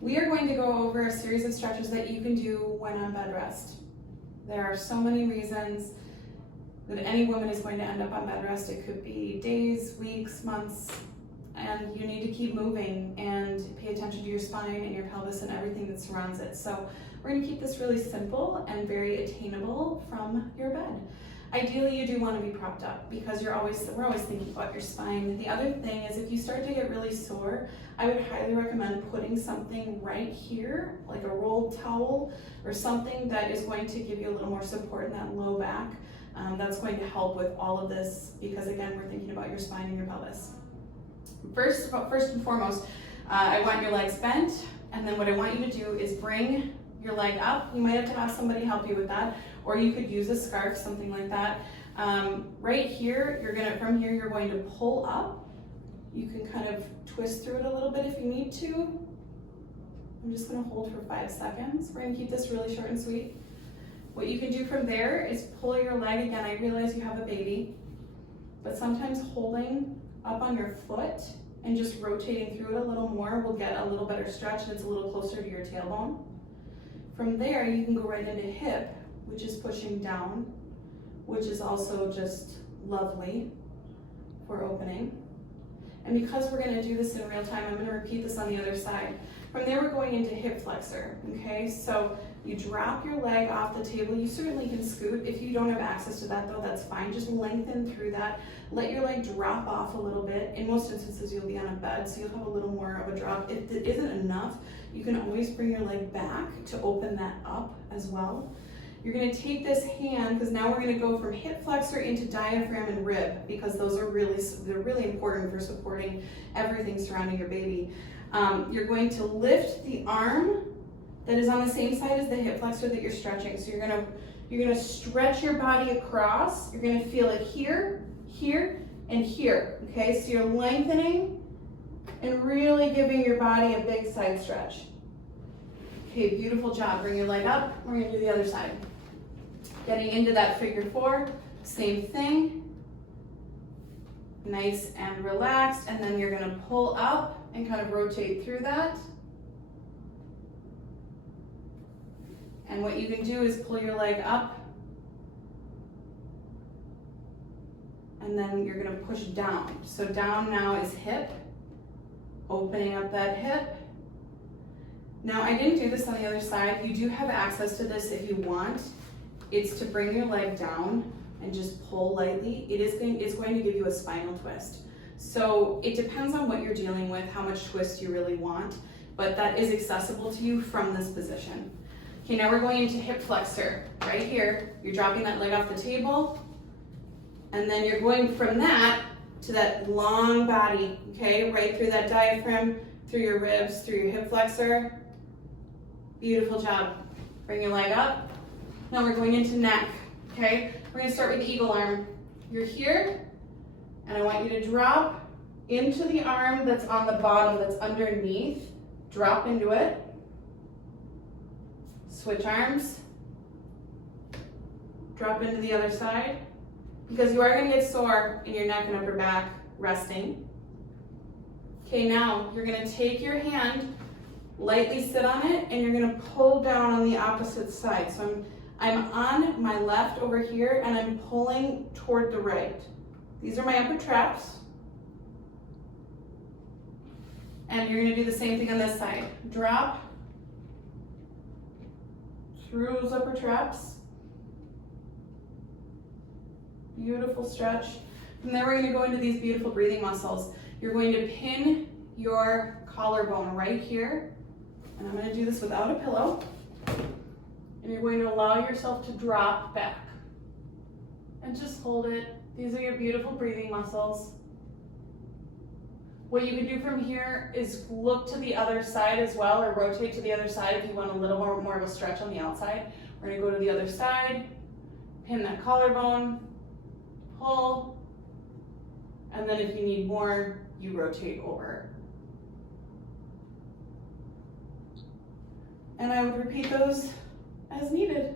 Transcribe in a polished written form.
We are going to go over a series of stretches that you can do when on bed rest. There are so many reasons that any woman is going to end up on bed rest. It could be days, weeks, months, and you need to keep moving and pay attention to your spine and your pelvis and everything that surrounds it. So we're going to keep this really simple and very attainable from your bed. Ideally, you do want to be propped up because we're always thinking about your spine. The other thing is if you start to get really sore, I would highly recommend putting something right here, like a rolled towel or something that is going to give you a little more support in that low back. That's going to help with all of this because again, we're thinking about your spine and your pelvis. First and foremost, I want your legs bent, and then what I want you to do is bring your leg up. You might have somebody help you with that, or you could use a scarf, something like that. Right here, from here you're going to pull up. You can kind of twist through it a little bit if you need to. I'm just going to hold for 5 seconds. We're going to keep this really short and sweet. What you can do from there is pull your leg again. I realize you have a baby, but sometimes holding up on your foot and just rotating through it a little more will get a little better stretch and it's a little closer to your tailbone. From there, you can go right into hip, which is pushing down, which is also just lovely for opening. And because we're going to do this in real time, I'm going to repeat this on the other side. From there, we're going into hip flexor, okay? So you drop your leg off the table. You certainly can scoot. If you don't have access to that though, that's fine. Just lengthen through that. Let your leg drop off a little bit. In most instances, you'll be on a bed, so you'll have a little more of a drop. If it isn't enough, you can always bring your leg back to open that up as well. You're going to take this hand, because now we're going to go from hip flexor into diaphragm and rib, because they're really important for supporting everything surrounding your baby. You're going to lift the arm that is on the same side as the hip flexor that you're stretching. So you're going to stretch your body across. You're going to feel it here, here, and here. Okay, so you're lengthening and really giving your body a big side stretch. Okay, beautiful job. Bring your leg up. We're going to do the other side. Getting into that figure 4, same thing. Nice and relaxed, and then you're going to pull up and kind of rotate through that. And what you can do is pull your leg up, and then you're going to push down. So down now is hip, opening up that hip. Now I didn't do this on the other side. You do have access to this if you want. It's to bring your leg down and just pull lightly. It's going to give you a spinal twist. So it depends on what you're dealing with, how much twist you really want, but that is accessible to you from this position. Okay, now we're going into hip flexor. Right here, you're dropping that leg off the table, and then you're going from that to that long body, okay? Right through that diaphragm, through your ribs, through your hip flexor. Beautiful job. Bring your leg up. Now we're going into neck, okay? We're gonna start with the eagle arm. You're here, and I want you to drop into the arm that's on the bottom, that's underneath. Drop into it. Switch arms. Drop into the other side, because you are gonna get sore in your neck and upper back resting. Okay, now you're gonna take your hand, lightly sit on it, and you're gonna pull down on the opposite side. So I'm on my left over here, and I'm pulling toward the right. These are my upper traps. And you're gonna do the same thing on this side. Drop through those upper traps. Beautiful stretch. From there, we're gonna go into these beautiful breathing muscles. You're going to pin your collarbone right here. And I'm gonna do this without a pillow. And you're going to allow yourself to drop back. And just hold it. These are your beautiful breathing muscles. What you can do from here is look to the other side as well, or rotate to the other side if you want a little more of a stretch on the outside. We're gonna go to the other side, pin that collarbone, pull, and then if you need more, you rotate over. And I would repeat those as needed.